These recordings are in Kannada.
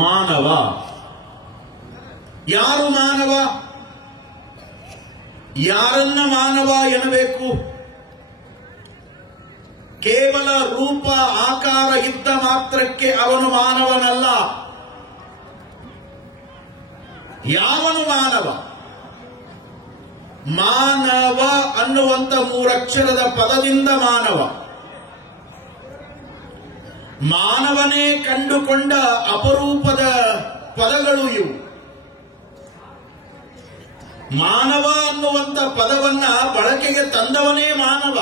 ಮಾನವ. ಯಾರು ಮಾನವ? ಯಾರನ್ನ ಮಾನವ ಎನ್ನಬೇಕು? ಕೇವಲ ರೂಪ ಆಕಾರ ಇದ್ದ ಮಾತ್ರಕ್ಕೆ ಅವನು ಮಾನವನಲ್ಲ. ಯಾವನು ಮಾನವ? ಮಾನವ ಅನ್ನುವಂಥ ಮೂರಕ್ಷರದ ಪದದಿಂದ ಮಾನವ. ಮಾನವನೇ ಕಂಡುಕೊಂಡ ಅಪರೂಪದ ಪದಗಳು ಇವು. ಮಾನವ ಅನ್ನುವಂಥ ಪದವನ್ನ ಬಳಕೆಗೆ ತಂದವನೇ ಮಾನವ.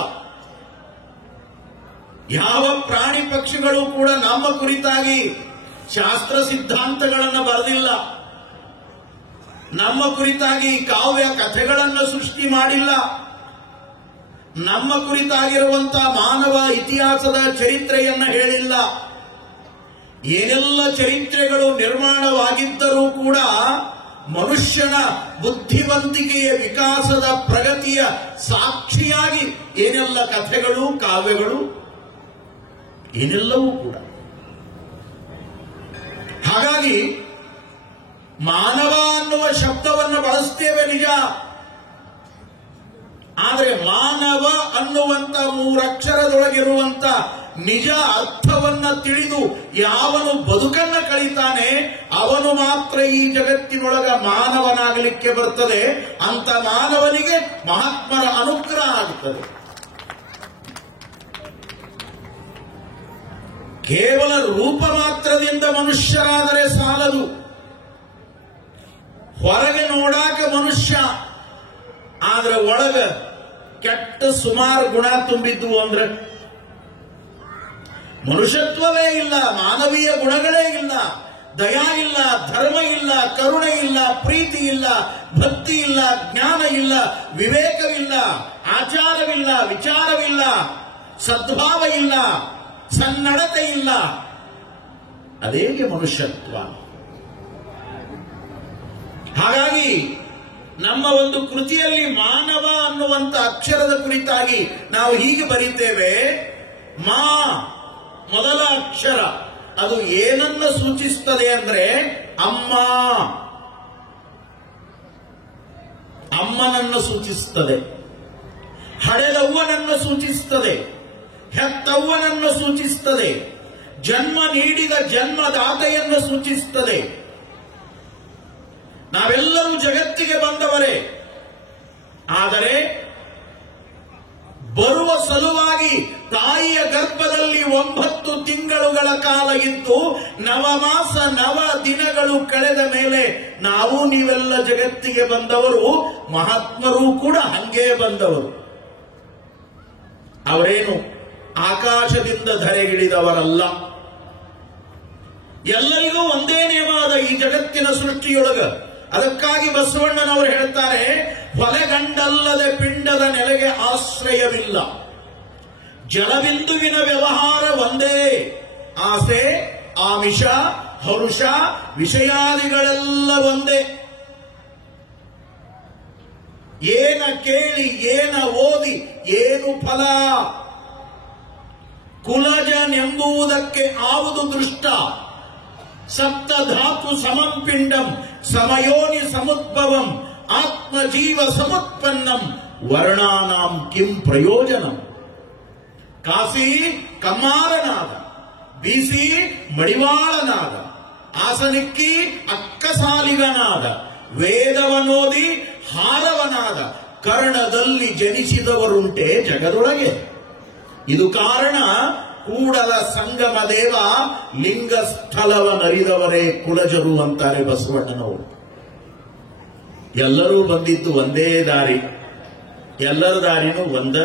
ಯಾವ ಪ್ರಾಣಿ ಪಕ್ಷಿಗಳು ಕೂಡ ನಮ್ಮ ಕುರಿತಾಗಿ ಶಾಸ್ತ್ರ ಸಿದ್ಧಾಂತಗಳನ್ನು ಬರೆದಿಲ್ಲ, ನಮ್ಮ ಕುರಿತಾಗಿ ಕಾವ್ಯ ಕಥೆಗಳನ್ನು ಸೃಷ್ಟಿ ಮಾಡಿಲ್ಲ. ನಮ್ಮ ಕುರಿತಾಗಿರುವಂತಹ ಮಾನವ ಇತಿಹಾಸದ ಚರಿತ್ರೆಯನ್ನ ಹೇಳಿಲ್ಲ. ಏನೆಲ್ಲ ಚರಿತ್ರೆಗಳು ನಿರ್ಮಾಣವಾಗಿದ್ದರೂ ಕೂಡ ಮನುಷ್ಯನ ಬುದ್ಧಿವಂತಿಕೆಯ ವಿಕಾಸದ ಪ್ರಗತಿಯ ಸಾಕ್ಷಿಯಾಗಿ ಏನೆಲ್ಲ ಕಥೆಗಳು, ಕಾವ್ಯಗಳು, ಏನೆಲ್ಲವೂ ಕೂಡ. ಹಾಗಾಗಿ ಮಾನವ ಅನ್ನುವ ಶಬ್ದವನ್ನು ಬಳಸ್ತೇವೆ ನಿಜ, ಆದರೆ ಮಾನವ ಅನ್ನುವಂತ ಮೂರಕ್ಷರದೊಳಗಿರುವಂತ ನಿಜ ಅರ್ಥವನ್ನ ತಿಳಿದು ಯಾವನು ಬದುಕನ್ನ ಕಳೀತಾನೆ ಅವನು ಮಾತ್ರ ಈ ಜಗತ್ತಿನೊಳಗ ಮಾನವನಾಗಲಿಕ್ಕೆ ಬರ್ತದೆ. ಅಂತ ಮಾನವನಿಗೆ ಮಹಾತ್ಮರ ಅನುಗ್ರಹ ಆಗುತ್ತದೆ. ಕೇವಲ ರೂಪ ಮಾತ್ರದಿಂದ ಮನುಷ್ಯರಾದರೆ ಸಾಲದು. ಹೊರಗೆ ನೋಡಾಕ ಮನುಷ್ಯ, ಆದ್ರೆ ಒಳಗ ಕೆಟ್ಟ ಸುಮಾರು ಗುಣ ತುಂಬಿದ್ದು ಅಂದ್ರೆ ಮನುಷ್ಯತ್ವವೇ ಇಲ್ಲ, ಮಾನವೀಯ ಗುಣಗಳೇ ಇಲ್ಲ, ದಯಾ ಇಲ್ಲ, ಧರ್ಮ ಇಲ್ಲ, ಕರುಣೆ ಇಲ್ಲ, ಪ್ರೀತಿ ಇಲ್ಲ, ಭಕ್ತಿ ಇಲ್ಲ, ಜ್ಞಾನ ಇಲ್ಲ, ವಿವೇಕವಿಲ್ಲ, ಆಚಾರವಿಲ್ಲ, ವಿಚಾರವಿಲ್ಲ, ಸದ್ಭಾವ ಇಲ್ಲ, ಸನ್ನಡತೆ ಇಲ್ಲ. ಅದೇಗೆ ಮನುಷ್ಯತ್ವ? ಹಾಗಾಗಿ ನಮ್ಮ ಒಂದು ಕೃತಿಯಲ್ಲಿ ಮಾನವ ಅನ್ನುವಂಥ ಅಕ್ಷರದ ಕುರಿತಾಗಿ ನಾವು ಹೀಗೆ ಬರೀತೇವೆ. ಮಾ ಮೊದಲ ಅಕ್ಷರ, ಅದು ಏನನ್ನ ಸೂಚಿಸುತ್ತದೆ ಅಂದ್ರೆ ಅಮ್ಮ, ಅಮ್ಮನನ್ನು ಸೂಚಿಸುತ್ತದೆ. ಹಡೆದವ್ವನನ್ನು ಸೂಚಿಸುತ್ತದೆ, ಹೆತ್ತವ್ವನನ್ನು ಸೂಚಿಸುತ್ತದೆ, ಜನ್ಮ ನೀಡಿದ ಜನ್ಮದಾತೆಯನ್ನು ಸೂಚಿಸುತ್ತದೆ. ನಾವೆಲ್ಲರೂ ಜಗತ್ತಿಗೆ ಬಂದವರೇ, ಆದರೆ ಬರುವ ಸಲುವಾಗಿ ತಾಯಿಯ ಗರ್ಭದಲ್ಲಿ 9 ತಿಂಗಳುಗಳ ಕಾಲ ಇದ್ದು ನವಮಾಸ 9 ದಿನಗಳು ಕಳೆದ ಮೇಲೆ ನಾವು ನೀವೆಲ್ಲ ಜಗತ್ತಿಗೆ ಬಂದವರು. ಮಹಾತ್ಮರೂ ಕೂಡ ಹಂಗೇ ಬಂದವರು. ಅವರೇನು ಆಕಾಶದಿಂದ ಧರೆಗಿಳಿದವರಲ್ಲ. ಎಲ್ಲರಿಗೂ ಒಂದೇ ನಿಯಮವಾದ ಈ ಜಗತ್ತಿನ ಸೃಷ್ಟಿಯೊಳಗ. ಅದಕ್ಕಾಗಿ ಬಸವಣ್ಣನವರು ಹೇಳ್ತಾರೆ, ಹೊಲೆಗಂಡಲ್ಲದೆ ಪಿಂಡದ ನೆಲೆಗೆ ಆಶ್ರಯವಿಲ್ಲ, ಜಲಬಿಂದುವಿನ ವ್ಯವಹಾರ ಒಂದೇ, ಆಸೆ ಆಮಿಷ ಹರುಷ ವಿಷಯಾದಿಗಳೆಲ್ಲ ಒಂದೇ. ಏನ ಕೇಳಿ ಏನ ಓದಿ ಏನು ಫಲ, ಕುಲಜನೆಂಬುವುದಕ್ಕೆ ಆವುದು ದೃಷ್ಟ, ಸಪ್ತಧಾತು ಸಮಂ ಪಿಂಡಂ ಸಮಯೋನಿ ಸಮುದ್ಭವಂ ಆತ್ಮಜೀವ ಸಮುತ್ಪನ್ನಂ ವರ್ಣಾನಾಂ ಕಿಂ ಪ್ರಯೋಜನಂ. ಕಾಸಿ ಕಮ್ಮಾರನಾದ, ಬೀಸಿ ಮಡಿವಾಳನಾದ, ಆಸನಿಕ್ಕಿ ಅಕ್ಕಸಾಲಿಗನಾದ, ವೇದವನೋದಿ ಹಾರವನಾದ, ಕರ್ಣದಲ್ಲಿ ಜನಿಸಿದವರುಂಟೆ ಜಗದೊಳಗೆ. ಇದು ಕಾರಣ ಕೂಡಲ ಸಂಗಮ ದೇವ ಲಿಂಗ ಸ್ಥಳವನರಿದವರೇ ಕುಲಜರು ಅಂತಾರೆ ಬಸವಣ್ಣನವರು. ಎಲ್ಲರೂ ಬಂದಿದ್ದು ಒಂದೇ ದಾರಿ, ಎಲ್ಲರ ದಾರಿನೂ ಒಂದ.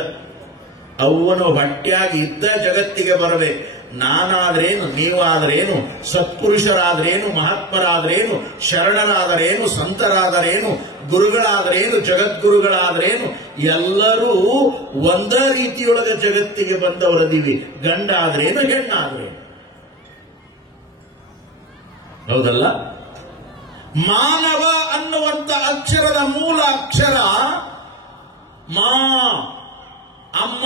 ಅವನು ಹೊಟ್ಟೆಯಾಗಿ ಇದ್ದ ಜಗತ್ತಿಗೆ ಬರಬೇಕು. ನಾನಾದ್ರೇನು, ನೀವಾದ್ರೇನು, ಸತ್ಪುರುಷರಾದ್ರೇನು, ಮಹಾತ್ಮರಾದ್ರೇನು, ಶರಣರಾದರೇನು, ಸಂತರಾದರೇನು, ಗುರುಗಳಾದರೇನು, ಜಗದ್ಗುರುಗಳಾದರೇನು, ಎಲ್ಲರೂ ಒಂದೇ ರೀತಿಯೊಳಗೆ ಜಗತ್ತಿಗೆ ಬಂದವರದೀವಿ. ಗಂಡಾದ್ರೇನು, ಹೆಣ್ಣಾದ್ರೇನು. ಹೌದಲ್ಲ? ಮಾನವ ಅನ್ನುವಂಥ ಅಕ್ಷರದ ಮೂಲ ಅಕ್ಷರ ಮಾ, ಅಮ್ಮ.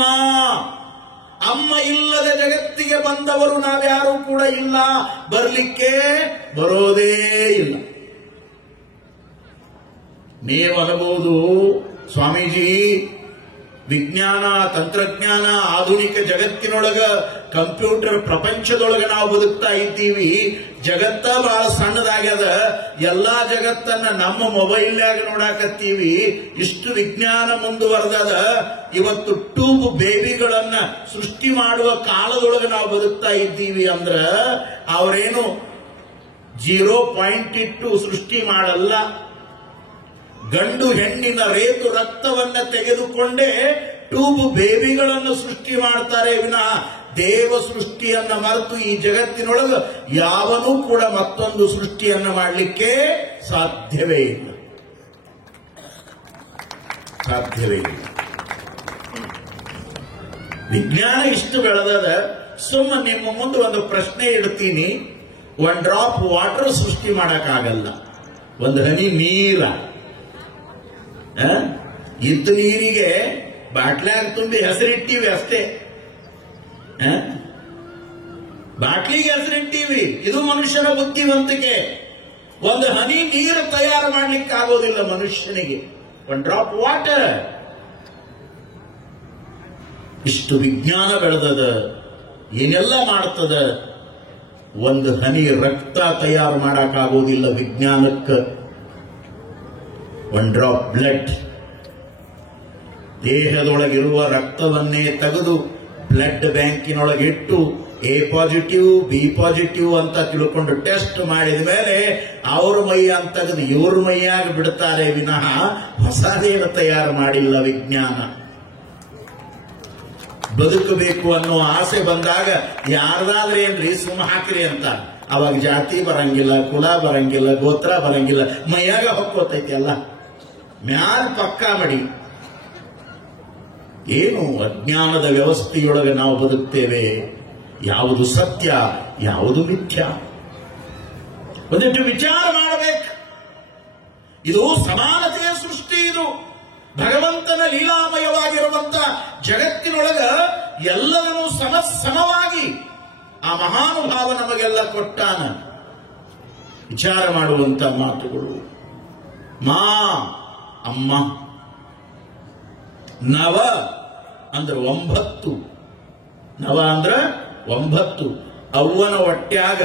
ಅಮ್ಮ ಇಲ್ಲದ ಜಗತ್ತಿಗೆ ಬಂದವರು ನಾವ್ಯಾರೂ ಕೂಡ ಇಲ್ಲ, ಬರ್ಲಿಕ್ಕೆ ಬರೋದೇ ಇಲ್ಲ. ನೀವು ಅನ್ಬೋದು, ಸ್ವಾಮೀಜಿ ವಿಜ್ಞಾನ ತಂತ್ರಜ್ಞಾನ ಆಧುನಿಕ ಜಗತ್ತಿನೊಳಗ ಕಂಪ್ಯೂಟರ್ ಪ್ರಪಂಚದೊಳಗ ನಾವು ಬದುಕ್ತಾ ಇದ್ದೀವಿ, ಜಗತ್ತ ಬಹಳ ಸಣ್ಣದಾಗ್ಯದ, ಎಲ್ಲಾ ಜಗತ್ತನ್ನ ನಮ್ಮ ಮೊಬೈಲ್ನಾಗ ನೋಡಾಕತ್ತೀವಿ, ಇಷ್ಟು ವಿಜ್ಞಾನ ಮುಂದುವರೆದದ, ಇವತ್ತು ಟ್ಯೂಬ್ ಬೇಬಿಗಳನ್ನ ಸೃಷ್ಟಿ ಮಾಡುವ ಕಾಲದೊಳಗೆ ನಾವು ಬದುಕ್ತಾ ಇದ್ದೀವಿ ಅಂದ್ರ ಅವರೇನು 0 ಇಟ್ಟು ಸೃಷ್ಟಿ ಮಾಡಲ್ಲ. ಗಂಡು ಹೆಣ್ಣಿನ ರೇತು ರಕ್ತವನ್ನ ತೆಗೆದುಕೊಂಡೇ ಟ್ಯೂಬ್ ಬೇಬಿಗಳನ್ನು ಸೃಷ್ಟಿ ಮಾಡ್ತಾರೆ ವಿನಃ ದೇವ ಸೃಷ್ಟಿಯನ್ನ ಮರೆತು ಈ ಜಗತ್ತಿನೊಳಗೆ ಯಾವನೂ ಕೂಡ ಮತ್ತೊಂದು ಸೃಷ್ಟಿಯನ್ನ ಮಾಡಲಿಕ್ಕೆ ಸಾಧ್ಯವೇ ಇಲ್ಲ, ಸಾಧ್ಯವೇ ಇಲ್ಲ. ವಿಜ್ಞಾನ ಇಷ್ಟು ಬೆಳೆದದ. ಸುಮ್ಮನೆ ನಿಮ್ಮ ಮುಂದೆ ಒಂದು ಪ್ರಶ್ನೆ ಇಡ್ತೀನಿ, 1 ಡ್ರಾಪ್ ವಾಟರ್ ಸೃಷ್ಟಿ ಮಾಡಕ್ಕಾಗಲ್ಲ, ಒಂದು ಹನಿ ನೀರ ಇದ್ದ ನೀರಿಗೆ ಬಾಟ್ಲಾಗ ತುಂಬಿ ಹೆಸರಿಟ್ಟಿವಿ ಅಷ್ಟೇ, ಬಾಟ್ಲಿಗೆ ಹೆಸರಿಟ್ಟಿವಿ. ಇದು ಮನುಷ್ಯನ ಬುದ್ಧಿವಂತಿಕೆ. ಒಂದು ಹನಿ ನೀರು ತಯಾರು ಮಾಡ್ಲಿಕ್ಕೆ ಆಗೋದಿಲ್ಲ ಮನುಷ್ಯನಿಗೆ, 1 ಡ್ರಾಪ್ ವಾಟರ್. ಇಷ್ಟು ವಿಜ್ಞಾನ ಬೆಳೆದದ, ಏನೆಲ್ಲ ಮಾಡ್ತದ, ಒಂದು ಹನಿ ರಕ್ತ ತಯಾರು ಮಾಡಕ್ಕಾಗೋದಿಲ್ಲ ವಿಜ್ಞಾನಕ್ಕೆ. 1 ಡ್ರಾಪ್ ಬ್ಲಡ್, ದೇಹದೊಳಗಿರುವ ರಕ್ತವನ್ನೇ ತೆಗೆದು ಬ್ಲಡ್ ಬ್ಯಾಂಕಿನೊಳಗಿಟ್ಟು A ಪಾಸಿಟಿವ್ ಬಿ ಪಾಸಿಟಿವ್ ಅಂತ ತಿಳ್ಕೊಂಡು ಟೆಸ್ಟ್ ಮಾಡಿದ ಮೇಲೆ ಅವ್ರ ಮೈಯ ಅಂತ ತೆಗೆದು ಇವ್ರ ಮೈಯಾಗ ಬಿಡ್ತಾರೆ ವಿನಃ ಹೊಸದೇನು ತಯಾರು ಮಾಡಿಲ್ಲ ವಿಜ್ಞಾನ. ಬದುಕಬೇಕು ಅನ್ನೋ ಆಸೆ ಬಂದಾಗ ಯಾರ್ದಾದ್ರೆ ಏನ್ರಿ ಸುಮ್ಮ ಹಾಕ್ರಿ ಅಂತ, ಅವಾಗ ಜಾತಿ ಬರಂಗಿಲ್ಲ, ಕುಲ ಬರಂಗಿಲ್ಲ, ಗೋತ್ರ ಬರಂಗಿಲ್ಲ, ಮೈಯಾಗ ಹೊಕ್ಕೋತೈತಿ ಅಲ್ಲ, ಮ್ಯಾಲ್ ಪಕ್ಕಾ ಮಡಿ. ಏನು ಅಜ್ಞಾನದ ವ್ಯವಸ್ಥೆಯೊಳಗೆ ನಾವು ಬದುಕ್ತೇವೆ. ಯಾವುದು ಸತ್ಯ, ಯಾವುದು ಮಿಥ್ಯ, ಒಂದಿಟ್ಟು ವಿಚಾರ ಮಾಡಬೇಕು. ಇದು ಸಮಾನತೆಯ ಸೃಷ್ಟಿ. ಇದು ಭಗವಂತನ ಲೀಲಾಮಯವಾಗಿರುವಂತ ಜಗತ್ತಿನೊಳಗ ಎಲ್ಲವನ್ನೂ ಸಮವಾಗಿ ಆ ಮಹಾನುಭಾವ ನಮಗೆಲ್ಲ ಕೊಟ್ಟಾನ. ವಿಚಾರ ಮಾಡುವಂತ ಮಾತುಗಳು. ಮಾ ಅಮ್ಮ, ನವ ಅಂದ್ರೆ 9, ನವ ಅಂದ್ರ 9. ಅವ್ವನ ಹೊಟ್ಯಾಗ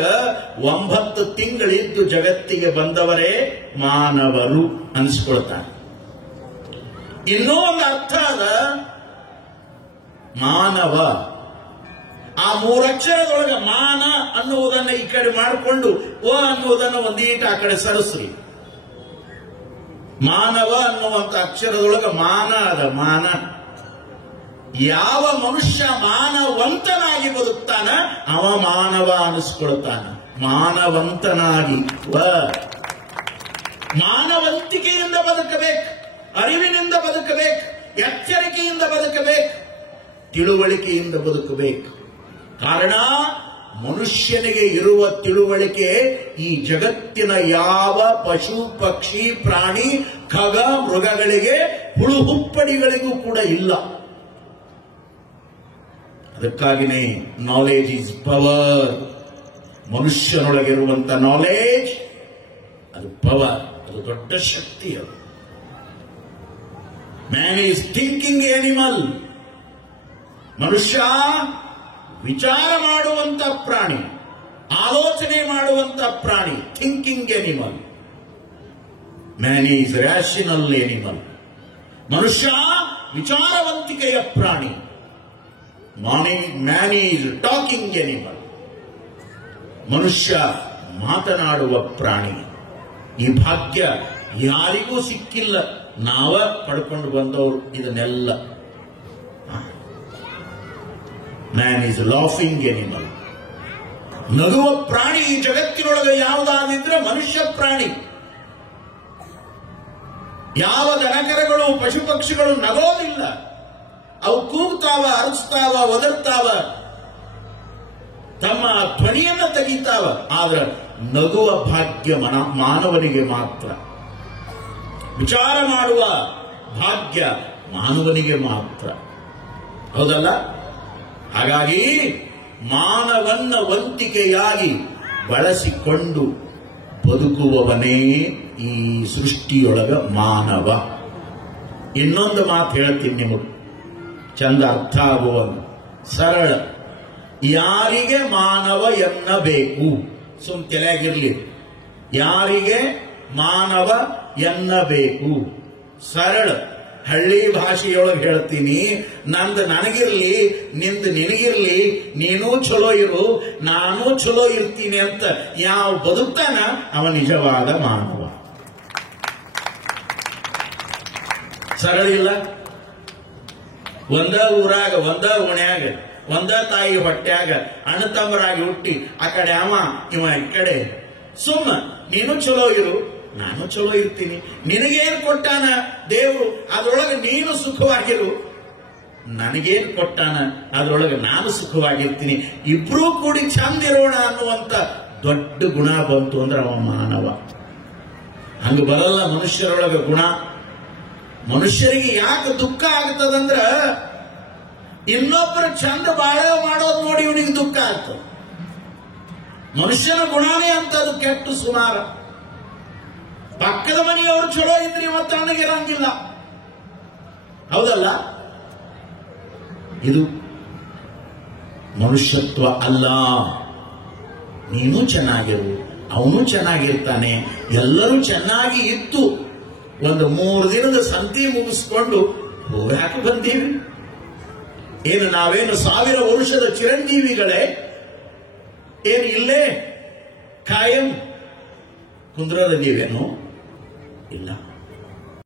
9 ತಿಂಗಳಿದ್ದು ಜಗತ್ತಿಗೆ ಬಂದವರೇ ಮಾನವರು ಅನಿಸ್ಕೊಳ್ತಾರೆ. ಇನ್ನೂ ಒಂದು ಅರ್ಥ ಅದ, ಮಾನವ ಆ 3 ಅಕ್ಷರದೊಳಗೆ ಮಾನ ಅನ್ನುವುದನ್ನ ಈ ಕಡೆ ಮಾಡಿಕೊಂಡು ಓ ಅನ್ನುವುದನ್ನು ಒಂದೀಟ ಆ ಕಡೆ ಸರಿಸ್ರಿ. ಮಾನವ ಅನ್ನುವಂತ ಅಕ್ಷರದೊಳಗೆ ಮಾನ ಅದ, ಮಾನ. ಯಾವ ಮನುಷ್ಯ ಮಾನವಂತನಾಗಿ ಬದುಕ್ತಾನ ಅವ ಮಾನವ ಅನಿಸ್ಕೊಳ್ತಾನ. ಮಾನವಂತನಾಗಿ ಮಾನವಂತಿಕೆಯಿಂದ ಬದುಕಬೇಕು, ಅರಿವಿನಿಂದ ಬದುಕಬೇಕು, ಎಚ್ಚರಿಕೆಯಿಂದ ಬದುಕಬೇಕು, ತಿಳುವಳಿಕೆಯಿಂದ ಬದುಕಬೇಕು. ಕಾರಣ ಮನುಷ್ಯನಿಗೆ ಇರುವ ತಿಳುವಳಿಕೆ ಈ ಜಗತ್ತಿನ ಯಾವ ಪಶು ಪಕ್ಷಿ ಪ್ರಾಣಿ ಖಗ ಮೃಗಗಳಿಗೆ ಹುಳುಹುಪ್ಪಡಿಗಳಿಗೂ ಕೂಡ ಇಲ್ಲ. ಅದಕ್ಕಾಗಿನೇ ನಾಲೆಜ್ ಈಸ್ ಪವರ್. ಮನುಷ್ಯನೊಳಗಿರುವಂತ ನಾಲೆಜ್ ಅದು ಪವರ್, ಅದು ದೊಡ್ಡ ಶಕ್ತಿ. ಅದು ಮ್ಯಾನ್ ಈಸ್ ಥಿಂಕಿಂಗ್ ಎನಿಮಲ್. ಮನುಷ್ಯ ವಿಚಾರ ಮಾಡುವಂತ ಪ್ರಾಣಿ, ಆಲೋಚನೆ ಮಾಡುವಂತ ಪ್ರಾಣಿ, thinking animal. Man is rational animal. ಮನುಷ್ಯ ವಿಚಾರವಂತಿಕೆಯ ಪ್ರಾಣಿ. Man is talking animal. ಮನುಷ್ಯ ಮಾತನಾಡುವ ಪ್ರಾಣಿ. ಈ ಭಾಗ್ಯ ಯಾರಿಗೂ ಸಿಕ್ಕಿಲ್ಲ, ನಾವ ಪಡ್ಕೊಂಡು ಬಂದವರು ಇದನ್ನೆಲ್ಲ. Man is laughing animal. ನಗುವ ಪ್ರಾಣಿ ಈ ಜಗತ್ತಿನೊಳಗೆ ಯಾವುದಾದಿದ್ರೆ ಮನುಷ್ಯ ಪ್ರಾಣಿ. ಯಾವ ದನಕರಗಳು ಪಶು ಪಕ್ಷಿಗಳು ನಗೋದಿಲ್ಲ. ಅವು ಕೂಗ್ತಾವ, ಅರಸ್ತಾವ, ಒದರ್ತಾವ, ತಮ್ಮ ಧ್ವನಿಯನ್ನ ತೆಗಿತಾವ. ಆದ್ರೆ ನಗುವ ಭಾಗ್ಯ ಮಾನವನಿಗೆ ಮಾತ್ರ. ವಿಚಾರ ಮಾಡುವ ಭಾಗ್ಯ ಮಾನವನಿಗೆ ಮಾತ್ರ. ಹೌದಲ್ಲ? ಹಾಗಾಗಿ ಮಾನವನ್ನ ವಂತಿಕೆಯಾಗಿ ಬಳಸಿಕೊಂಡು ಬದುಕುವವನೇ ಈ ಸೃಷ್ಟಿಯೊಳಗ ಮಾನವ. ಇನ್ನೊಂದು ಮಾತು ಹೇಳ್ತೀನಿ ನಿಮಗೆ, ಚಂದ ಅರ್ಥ ಆಗುವನ್ನು, ಸರಳ. ಯಾರಿಗೆ ಮಾನವ ಎನ್ನಬೇಕು? ಸುಮ್ ತಲೆಯಾಗಿರ್ಲಿ. ಯಾರಿಗೆ ಮಾನವ ಎನ್ನಬೇಕು? ಸರಳ ಹಳ್ಳಿ ಭಾಷೆಯೊಳಗೆ ಹೇಳ್ತೀನಿ. ನಂದು ನನಗಿರ್ಲಿ, ನಿಂದು ನಿನಗಿರ್ಲಿ, ನೀನೂ ಚಲೋ ಇರು, ನಾನೂ ಚಲೋ ಇರ್ತೀನಿ ಅಂತ ಯಾವ ಬದುಕ್ತಾನ ಅವ ನಿಜವಾದ ಮಾನವ. ಸರಳ ಇಲ್ಲ? ಒಂದ ಊರಾಗ, ಒಂದ ಓಣ್ಯಾಗ, ಒಂದ ತಾಯಿ ಹೊಟ್ಯಾಗ ಅಣ್ಣ ತಮ್ಮರಾಗಿ ಹುಟ್ಟಿ ಆ ಕಡೆ ಅವ ಇವ ಈ ಕಡೆ. ಸುಮ್ಮ ನೀನು ಚಲೋ ಇರು, ನಾನು ಚಲೋ ಇರ್ತೀನಿ. ನಿನಗೇನು ಕೊಟ್ಟಾನ ದೇವರು ಅದರೊಳಗೆ ನೀನು ಸುಖವಾಗಿರು, ನನಗೇನು ಕೊಟ್ಟಾನ ಅದರೊಳಗೆ ನಾನು ಸುಖವಾಗಿರ್ತೀನಿ. ಇಬ್ರೂ ಕೂಡಿ ಚಂದಿರೋಣ ಅನ್ನುವಂತ ದೊಡ್ಡ ಗುಣ ಬಂತು ಅಂದ್ರೆ ಅವ ಮಾನವ. ಹಂಗ ಬರಲ್ಲ ಮನುಷ್ಯರೊಳಗೆ ಗುಣ. ಮನುಷ್ಯರಿಗೆ ಯಾಕೆ ದುಃಖ ಆಗ್ತದಂದ್ರ ಇನ್ನೊಬ್ಬರ ಚಂದ ಬಾಳೆ ಮಾಡೋದು ನೋಡಿ ಇವನಿಗೆ ದುಃಖ ಆಗ್ತದೆ. ಮನುಷ್ಯನ ಗುಣನೇ ಅಂತ ಅದು ಕೆಟ್ಟು ಸುಮಾರು. ಪಕ್ಕದ ಮನೆಯವರು ಚಲೋ ಇದ್ರಿ ಇವತ್ತು ತಣ್ಣಗಿರಂಗಿಲ್ಲ, ಹೌದಲ್ಲ? ಇದು ಮನುಷ್ಯತ್ವ ಅಲ್ಲ. ನೀನು ಚೆನ್ನಾಗಿರು, ಅವನು ಚೆನ್ನಾಗಿರ್ತಾನೆ, ಎಲ್ಲರೂ ಚೆನ್ನಾಗಿ ಇತ್ತು ಒಂದು 3 ದಿನದ ಸಂತಿ ಮುಗಿಸ್ಕೊಂಡು ಹೋಗಾಕ ಬಂದೀವಿ. ಏನು ನಾವೇನು 1000 ವರ್ಷದ ಚಿರಂಜೀವಿಗಳೇ? ಏನು ಇಲ್ಲೇ ಕಾಯಂ ಕುಂದ್ರದಿವೇನು? ಇಲ್ಲ.